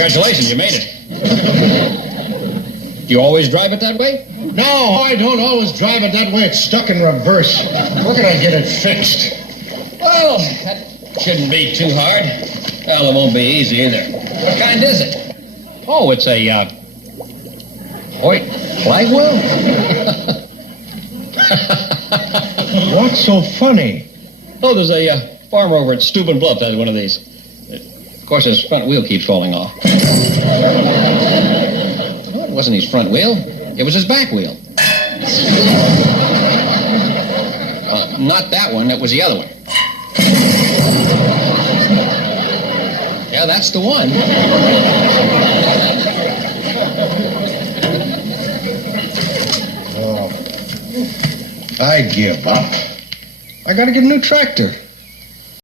Congratulations, you made it. You always drive it that way? No, I don't always drive it that way. It's stuck in reverse. Where can I get it fixed? Well, that shouldn't be too hard. Well, it won't be easy either. What kind is it? Oh, it's a, Hoyt Clagwell? What's so funny? Oh, there's a farmer over at Steuben Bluff that has one of these. Of course, his front wheel keeps falling off. Well, it wasn't his front wheel. It was his back wheel. Not that one. It was the other one. Yeah, that's the one. Oh, I give up. I gotta get a new tractor.